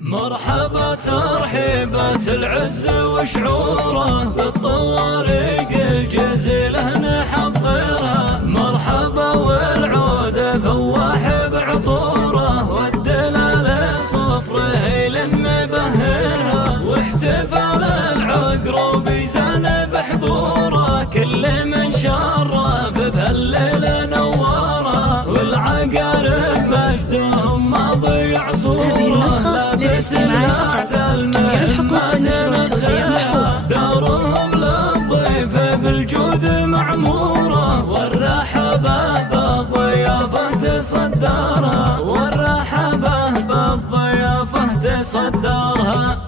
مرحبا ترحيبة العز وشعوره بالطوارق الجزيلة نحضرها. مرحبا والعود فواح بعطوره والدلال الصفر هيل مبهرها. واحتفال العقرب يزان بحضوره كل من شرف بهالليل نواره. والعقارب مجدهم ما ضيع صوره الاستماعي فقط. الحقوق النشر والتوزيع محفوظ. دارهم للضيف بالجود معمورة والرحبة بالضيافة تصدرها. والرحبة بالضيافة تصدرها.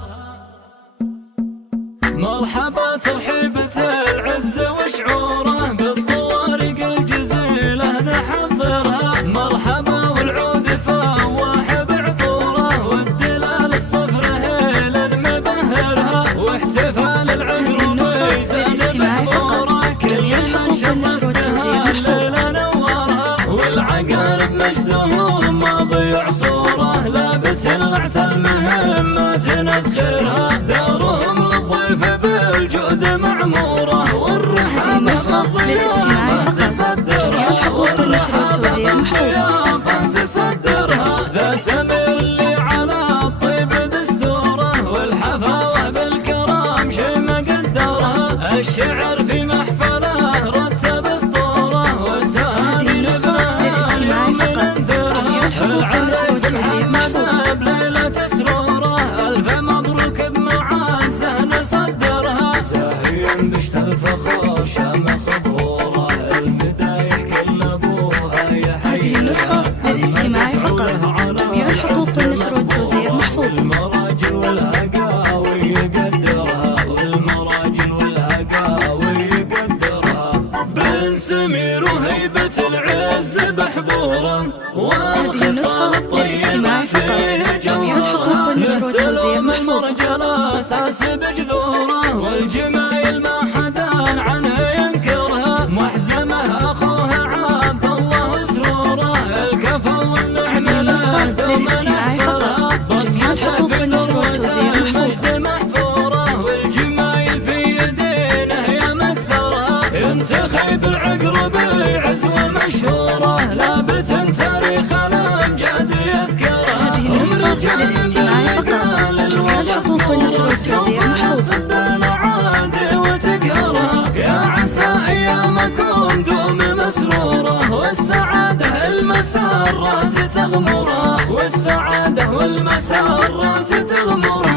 مرحبا ترحيبة العز وشعوره بالطوارق الجزيلة نحضرها. مرحبا والعود فواح بعطوره والدلال الصفر هيل مبهرها. واحتفال العقرب يزان بحضوره كل من شرف بها الليل نورها. والعقارب مجدهم ما ضيع صوره لا بتلعت المهمات نذخرها. دارهم للضيف بالجود معموره والرحابة بالضيافة تصدرها. والرحابة بالضيافة تصدرها. ذا سمي اللي على الطيب دستوره والحفاوة بالكرام شي ما قدرها. الشعر في محفله رتب اسطوره والتهاني لبنان يوم ننثرها. العريس محمد بليلة سروره ألف مبروك بمعزه نصدرها. زاهيا بشت الفخر شام خبوره المدايح كل ابوها يا حي. هذه النسخة للاستماع فقط. جميع الحقوق والنشر والتوزيع محفوظ. والمراجل والهقاوي يقدرها. والمراجل والهقاوي يقدرها. بن سمير وهيبة العز بحضوره والخصال الطيبة فيه جوهرها. للسلوم المرجلة اساس بجذوره والجمايل ما حدا عنها ينكرها. محزمه اخوها عبد الله سروره الكفى والنعمه له دوم نحصرها. بصمته في نصرته المجد محفوره والجمايل في يدينه يا مكثرها. ينتخب العقرب عزوه مشهوره لابت تاريخ الامجاد يذكرها. هذه النسخة للاستماع فقط. جميع الحقوق والنشر والتوزيع محفوظ. يا عسى ايامكم دوم مسروره والسعاده المسرات تغمرها. والسعاده والمسرات تغمرها.